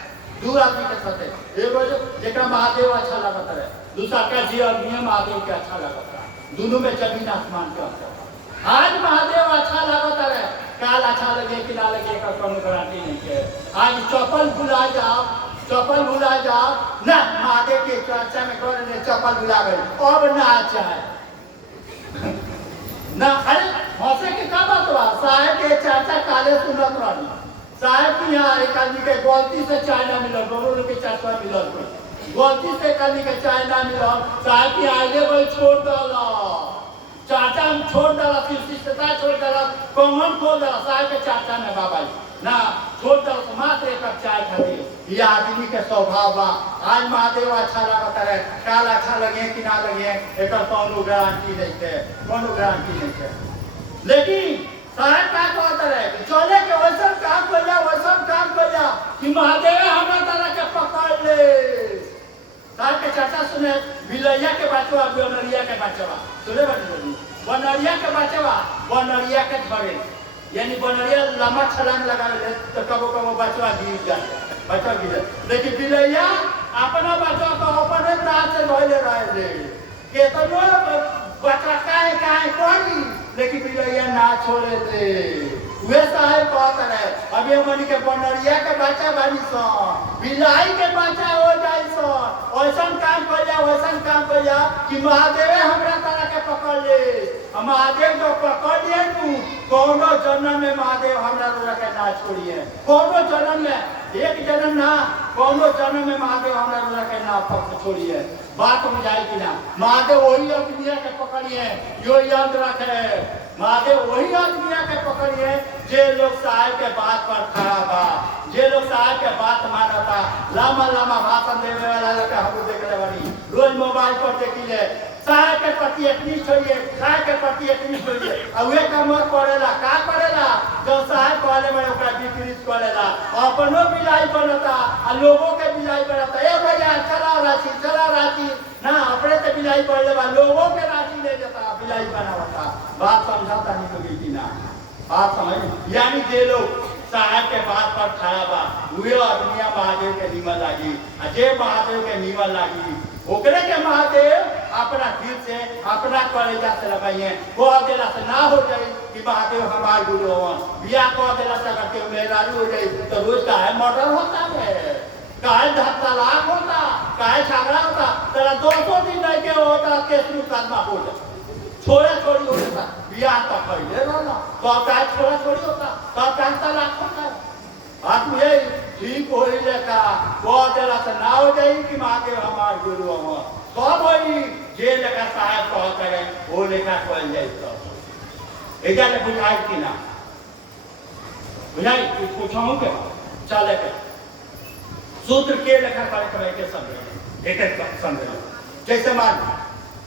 दू आदमी के साथ एगो जेकरा महादेव अच्छा लगता है, दूसरा का जी अग्नि महादेव के अच्छा लगता है। दोनों में जमीन आसमान के अंतर। आज महादेव अच्छा लगता है, काल अच्छा लगे कि ना लगे का कोनो गारंटी नहीं है। आज चप्पल भुला जाओ, चप्पल भुला जाओ ना, महादेव के चर्चा में कौन ने चप्पल भुला गए अब ना चाहे ना। अरे हंसे के का बात बा, साहब के चाचा काले सुनत रही साहब की यहाँ एक आदमी के गलती से चाय ना मिलल, दोनों लोग के चाचा मिलल, गलती से एक आदमी के चाय ना मिलल, साहब की आगे कोई छोड़ डाला, चाचा हम छोड़ डाला, फिर शिष्टता छोड़ डाला, कॉमन खोल डाला, साहब के चाचा में बाबा ना छोड़ डाला तो मात्र एक कप चाय खाती। ये आदमी के स्वभाव बा। आज महादेव अच्छा लगता है, काल अच्छा लगे कि ना लगे एक कोनो गारंटी नहीं है, कोनो गारंटी नहीं है। लेकिन साहब का कहता है कि चले के वैसा काम कर जा, वैसा काम कर जा कि महादेव हमरा तरह के पकड़ ले। साहब के चाचा सुने बिलैया के बचवा, बनरिया के बचवा सुने बनी, बनरिया के बचवा बनरिया के धरे, यानी बनरिया लंबा छलांग लगा ले तो कबो कबो बचवा गिर जाए, बचवा गिर जाए। लेकिन बिलैया अपना बचवा को अपने दांत से धोले रहे केतनो बचवा काहे कोई, लेकिन बिलैया ना छोड़े थे। वे साहब कहते रहे अभी हमनी के बनरिया के बच्चा बनी सन, बिलाई के बच्चा हो जाए सन, ऐसा काम कर जा, वैसा काम कर जा कि महादेव हमरा तरह के पकड़ ले। महादेव तो पकड़ लिए तू, कोनो जन्म में महादेव हमरा तरह के ना छोड़िए, कोनो जन्म में, एक जन्म ना, कोनो जन्म में महादेव हमरा तरह के ना छोड़िए। बात बुझाई कि ना, महादेव वही अग्निया के पकड़िए, यो याद रखे, महादेव वही अग्निया के पकड़िए जे लोग साहब के बात पर खड़ा बा, जे लोग साहब के बात मानता। लंबा लंबा भाषण देने वाला लोग हम देख ले बनी, रोज मोबाइल पर देखिए साहब के प्रति इतनी छोड़िए, साहब के प्रति इतनी छोड़िए, और वे काम करेला का करेला जो साहब कहले में ओकरा विपरीत करेला, अपनो बिलाई बनता और लोगों के बिलाई बनता। ए भैया चला रांची ना, अपने तो बिलाई पड़े बा, लोगों के रांची ले जाता, बिलाई बनावता। बात समझाता नहीं तो की ना, आप समझ, यानी जे लोग साहब के बात पर खड़ा बा वे आदमिया महादेव के नीमन लागी, जे महादेव के नीमन लागी ओकरे के महादेव अपना दिल से अपना कलेजा से लगाइए। कह देला से ना हो जाए कि महादेव हमार गुरु हवन, बिया कह देला से अगर केहू मेहरारू हो जाए तो रोज काहे मर्डर होता है, काहे तलाक होता, काहे झगड़ा होता, तेरा 200 दिन नहीं के होता केस मुकदमा हो जाए, छोड़ा छोड़ी हो जाता, बिया तो पहले रहना तो काहे छोड़ा छोड़ी होता, तो काहे तलाक होता है। बात ये ठीक हो ही लेका कह देला से ना हो जाए कि महादेव हमार गुरु हवन, सब वही जे लेखा साहब कह करे वो लेखा कह जाए। तो एजा ले बुझाई कि ना बुझाई पूछाऊं के चले के सूत्र के लेखा करे के समझे एक एक समझे। जैसे मान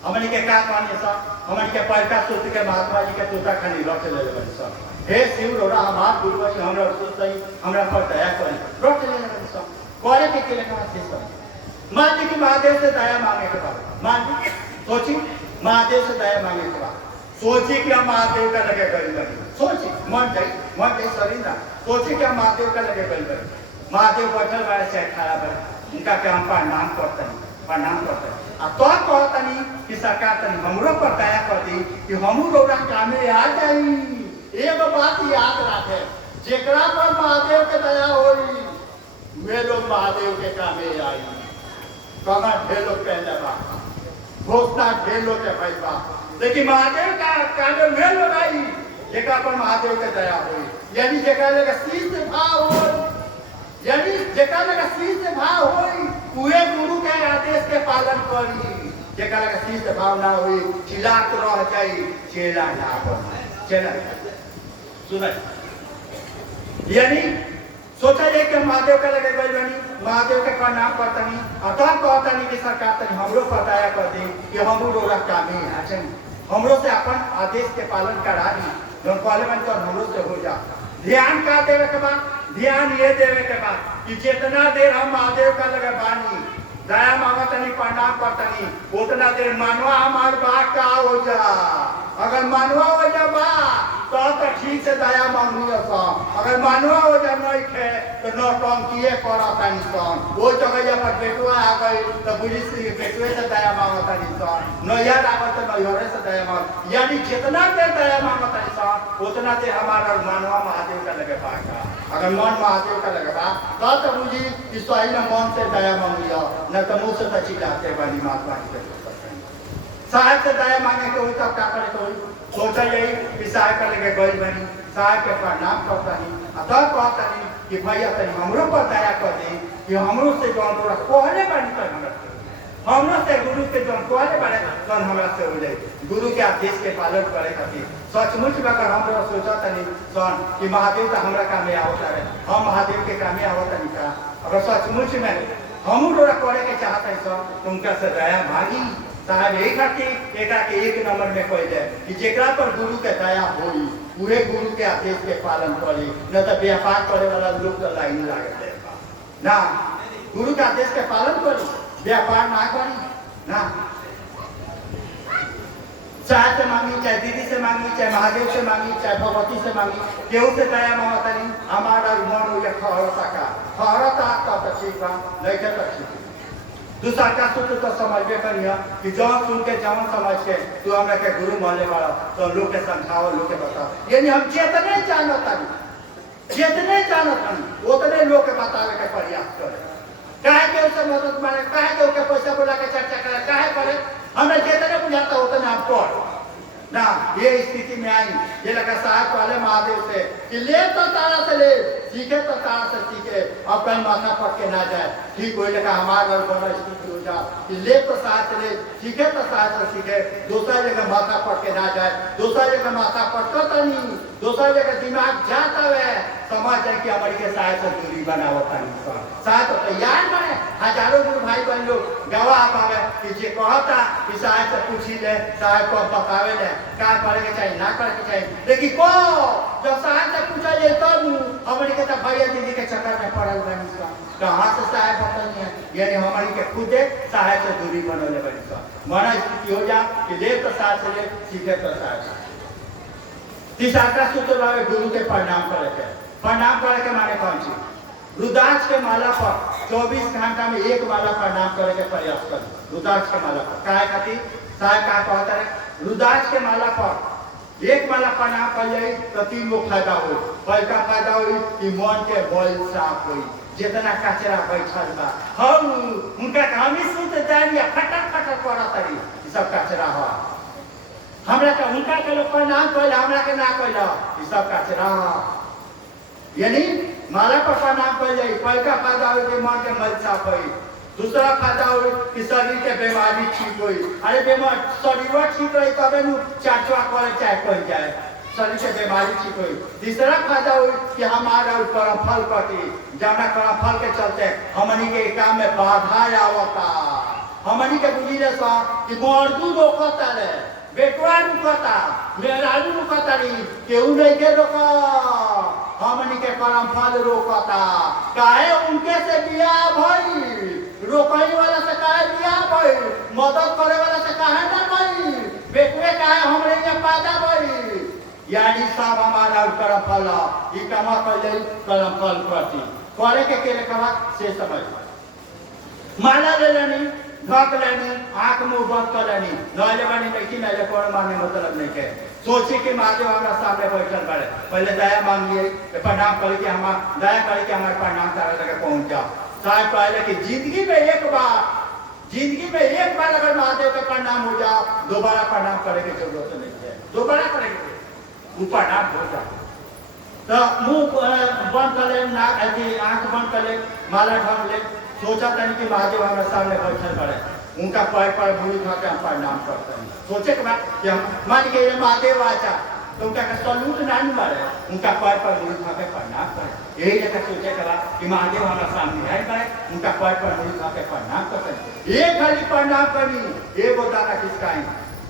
हमनी के का कहानी सा, हमनी के पहला सूत्र के महात्मा जी के तोता खानी रख ले लेबे सब, हे शिव रोरा हमार गुरु है, हमरा सही हमरा पर दया करी रख ले लेबे सब, करे के लेखा से सब। मान ली कि महादेव से दया मांगे के बाद, मान ली सोची महादेव से दया मांगे के बाद सोची कि हम महादेव का लगे गरी लगे, सोची मन जाई शरीर ना, सोची कि हम महादेव का लगे गरी लगे। महादेव बैठल बारे से खड़ा बारे, उनका के हम प्रणाम करते हैं आ तो कहता नहीं कि सरकार तनी हमरो पर दया कर दी कि हमू रोड़ा कामे आ जाई। एगो बात याद रखे, जेकरा पर महादेव के दया होई वे लोग महादेव के कामे आई। कमा ढेर लोग कहले बा, घोषणा ढेर लोग के भइल बा, लेकिन महादेव का कामे वे लोग आई जेकरा पर महादेव के दया होई, यानी जेकरा लगे शीश भाव होई, यानी जेकरा लगे शीश भाव होई उहे गुरु के आदेश के पालन करी, जेकरा लगे शीश भाव ना होई चिल्लात रह जाई, चेला ना बने, चेला सुना। यानी सोचा जाए कि महादेव का लगे गई बनी, महादेव के प्रणाम करतनी, अतः कहतनी कि सरकार तनी हमरो पर दया कर दी कि हमरो रोड़ा कामे आ जाई। हमरो से अपन आदेश के पालन करा दी जौन कहले बन तो हमरो से हो जा। ध्यान का देवे के बाद ध्यान ये देवे के बाद कि जितना देर हम महादेव का लगे बानी दया मांगतनी प्रणाम करतनी उतना देर मानवा हमार बात का हो जा। अगर मानवा हो जा बा तो ठीक से दया मांगनी अगर मानवा हो जा नहीं खे तो नौटंकी करतनी सन वो जगह पर बेटुआ आ गई तो बुझी बेटुए से दया मांगतनी सन नैयर आगे तो नैहरे से दया मांग यानी जितना देर दया मांगतनी सन उतना देर हमारा मानवा महादेव का लगे बाका। अगर मन महादेव का लगे बा तो बुझी कि सही में मन से दया मांगिया न तो मुँह से तो चिल्लाते बनी महात्मा की साहब से दया मांगे के हुई तब क्या करे तो सोचा यही कि साहब का लगे गई बनी साहब के प्रणाम करता नहीं तब कहता नहीं कि भैया तनी हमरो पर दया कर दे कि हमरो से जौन तोरा कहले बनी कर हमरो से गुरु के जौन कहले बने तौन हमरा से हो जाए। गुरु के आदेश के पालन करे खातिर सचमुच में अगर हम सोचा तनी सन कि महादेव तो हमरा काम में आवता रहे हम महादेव के काम में आवता नहीं का अगर सचमुच में हम तोरा करे के चाहते हैं सन तो उनका से दया भागी साहब यही खातिर एक नंबर में कह जाए कि जेकरा पर गुरु के दया होई पूरे गुरु के आदेश के पालन करी न तो व्यापार करे वाला लोग तो लाइन लागे ना गुरु के आदेश के पालन करी व्यापार ना करी ना चाहे से मांगी चाहे दीदी से मांगी चाहे महादेव से मांगी चाहे भगवती से मांगी केहू से दया मांगता नहीं हमारा मन हो खहरता का खहरता तो ठीक बा नहीं तो ठीक दूसरा का सूत्र तो समझबे करिए कि जौन सुन के जौन समझ के तू हमरा के गुरु मानले वाला तो लोग के समझाओ लोग के बताओ यानी हम जितने जानता उतने लोग के बतावे के प्रयास करे काहे के उसे मदद मारे काहे के ओके पैसा बोला के चर्चा करे काहे करे हमें जितने बुझाता उतने हम कर ना ये स्थिति में आई ये लगा साहब पहले महादेव से कि ले तो तारा से ले सीखे तो तारा से सीखे अब कहीं माथा पट के ना जाए ठीक हो लगा हमारा बड़ा स्थिति हो जा कि ले तो साहब से ले सीखे तो साहब से सीखे दूसरा जगह माथा पट के ना जाए दूसरा जगह माथा पटता तो नहीं दूसरा जगह दिमाग जाता है समझ जाए कि हमारी के साहब से दूरी बनावता नहीं साहब तो तैयार बने हजारों गुरु भाई बहन लोग गवाह पावे कि जे कहता कि साहब से पूछी ले साहब को बतावे ले क्या करे के चाहिए ना करे के चाहिए लेकिन को जब साहब से पूछा जाए तब हमारी के तो भैया दीदी के चक्कर में पड़ल बनी कहाँ से साहब बताइए यानी हमारी के खुद साहब से दूरी बनौले बनी मना स्थिति हो जा कि ले तो साहब से ले सीखे तो साहब तीसरा सूत्र रहे गुरु के प्रणाम करे के माने कौन सी रुद्राक्ष के माला पर 24 घंटा में एक माला प्रणाम करे के प्रयास कर रुद्राक्ष के माला पर काहे खातिर साहब का कहता है रुद्राक्ष के माला पर एक माला प्रणाम कर जाए तो 3 गो फायदा हो पहला फायदा हो कि मन के बल साफ हो जितना कचरा बैठल बा हम उनका हम ही सुत जानिया फटक फटक पड़ा तरी सब कचरा हो हमरा के उनका के लोग प्रणाम कइल हमरा के ना कइल ई सब कचरा यानी माला पर प्रणाम कइल जाई पहला फायदा हो कि मन के मल साफ होई दूसरा फायदा हो कि शरीर के बीमारी ठीक होई अरे बीमार शरीर ठीक रही तबे नु चाचवा करे चाहे कोई जाए शरीर के बीमारी ठीक होई तीसरा फायदा हो कि हमारा ऊपर फल कटी जाना कर फल के चलते हमनी के काम में बाधा आवता हमनी के बुझिले सा कि मर्दू रोकता रे बेटवा रुकता मेहरारू रुकता रही केहू नहीं के रोका हमनी के करम फल रोकता काहे उनके से बियाह भई रोकई वाला से काहे बियाह भई मदद करे वाला से काहे ना भई बेटवे काहे हमरे के पैदा भई यानी सब हमारा करम फल ई कमा कर ले करम फल प्रति करे के केले कहा से समझ माला ले लेनी ढक लेनी आंख मुंह बंद कर लेनी नहले बानी नहीं नहले कौन मारने मतलब नहीं के सोचे कि महादेव हमारा सामने बैठल पड़े पहले दया मांगिए प्रणाम करके हम दया करके हमारे प्रणाम करे लगे पहुंच जाओ साहब कहले कि जिंदगी में एक बार अगर महादेव के प्रणाम हो जाओ दोबारा प्रणाम करे की जरूरत नहीं है दोबारा करेंगे वो प्रणाम हो जाए तो मुंह बंद कर ले आंख बंद कर ले माला ढक ले सोचा था कि महादेव हमारे सामने बैठल पड़े उनका पैर पर भूमि खा के हम प्रणाम करते हैं सोचे के बाद कि हम मान के महादेव आचा तो उनका सलूट ना मारे उनका पैर पर भूमि खा के प्रणाम करें यही जगह सोचे के बाद कि महादेव हमारे सामने है पड़े उनका पैर पर भूमि खा के प्रणाम करते हैं एक खाली प्रणाम करनी एगो दाना किसका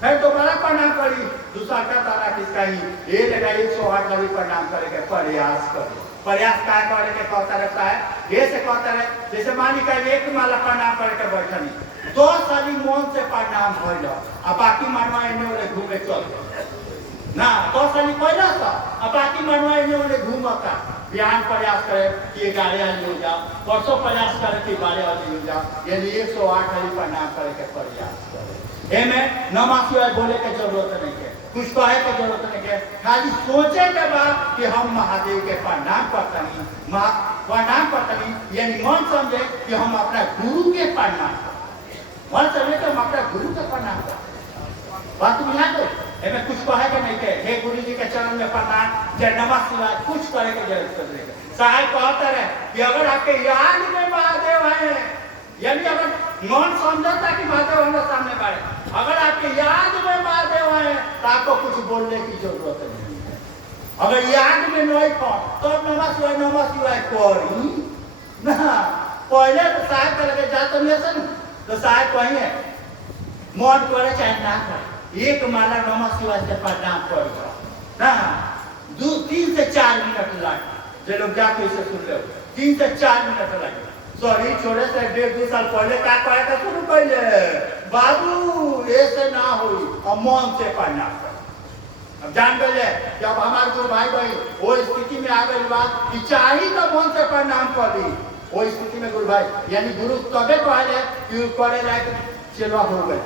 फिर दोबारा प्रणाम करी दूसरा का तारा किसका ही ये लगा 108 बारी प्रणाम करे के प्रयास करो। प्रयास क्या करे के कहता रहता है ये से कहता है जैसे मानी का एक माला प्रणाम करे के बैठनी 10 साली मन से प्रणाम होइल अब बाकी मनवा इन्हें ओले घूमे चल ना 10 साली पहला था अब बाकी मनवा इन्हें ओले घूमता बिहान प्रयास करे कि 11 आदमी हो जाओ परसों प्रयास करे कि 12 आदमी हो जाओ यानी 108 बारी प्रणाम करे के प्रयास करे एमे नमः शिवाय बोले के जरूरत नहीं है कुछ कहे के जरूरत नहीं है खाली सोचे के बाद कि हम महादेव के प्रणाम करते नहीं प्रणाम करते नहीं यानी मन समझे कि हम अपना गुरु के प्रणाम करते मन समझे कि हम अपना गुरु के प्रणाम करते बात बुझा दो एमे कुछ कहे के नहीं है हे गुरु जी के चरण में प्रणाम जय नमः शिवाय कुछ करे के जरूरत नहीं है साहब कहते रहे कि अगर आपके याद में महादेव है यानी अगर मन समझता कि महादेव हमारे सामने बारे अगर आपके याद में महादेव है तो आपको कुछ बोलने की जरूरत नहीं है अगर याद में नहीं कौन तो नमः शिवाय करी ना पहले तो साहब के लगे जाते नहीं तो साहब कहीं है मन करे चाहे ना करे एक माला नमः शिवाय से प्रणाम कर ना 3 से 4 मिनट लगे जो लोग जाके इसे सुन ले 3 से 4 मिनट लगे सॉरी छोड़े से 1.5-2 साल पहले क्या कहे का शुरू पहले बाबू ऐसे ना हुई और मन से पढ़ना अब जान गए जब हमारे गुरु भाई भाई वो स्थिति में आ गई बात कि चाहिए तो मन से प्रणाम कर दी वो स्थिति में गुरु भाई यानी गुरु तबे कहले कि करे लायक सेवा हो गई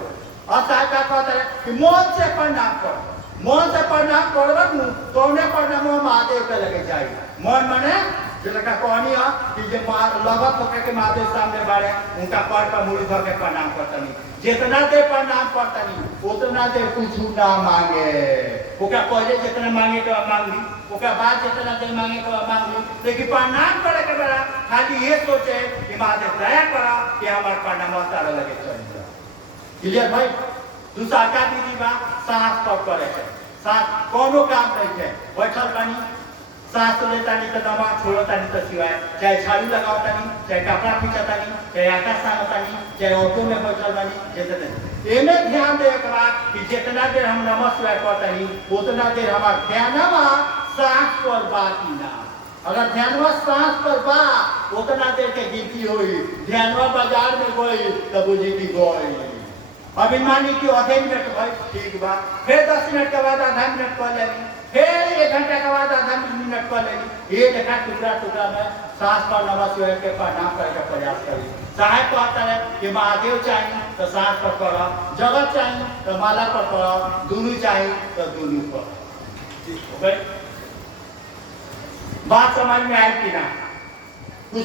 और साहब क्या कहते हैं कि मन से प्रणाम कर मन से प्रणाम करब तो उन्हें प्रणाम महादेव के लगे चाहिए मन मने जिनका कहनी है कि जे लगत होकर के महादेव सामने बारे उनका पैर पर मुड़ी धर के प्रणाम करतनी जितना देर प्रणाम करतनी उतना देर कुछ ना मांगे ओका पहले जितना मांगे के मांगी ओका बाद जितना देर मांगे के मांगी लेकिन प्रणाम करे के बेरा खाली ये सोचे कि महादेव दया करा कि हमार प्रणाम तारा लगे चल जाए क्लियर भाई दूसरा का दीदी बा सांस पर करे है सांस कोनो काम नहीं है बैठल पानी सांस लेता नहीं तो दमा छोड़ता नहीं तो सिवाय चाहे झाड़ू लगाता नहीं चाहे कपड़ा खींचता नहीं चाहे आकाश सामता नहीं चाहे ऑटो में बैठल नहीं जितने एमे ध्यान दे कि जितना देर हम नमः शिवाय करता नहीं उतना देर हमारा ध्यानवा सांस पर बात ही ना अगर ध्यानवा सांस पर बा उतना देर के गिनती हुई ध्यानवा बाजार में गई तो बुझी की गई अभी मानी कि आधे मिनट भाई ठीक बात फिर 10 मिनट के बाद आधा मिनट कर लेनी फिर 1 घंटा के बाद आधा मिनट कर लेनी ये देखा टुकड़ा में सांस पर नमः शिवाय के प्रणाम करने का प्रयास करी साहब कहता है कि महादेव चाहिए तो सांस पर करो जगत चाहिए तो माला पर करो दोनों चाहिए तो दोनों पर बात समझ में आई कि ना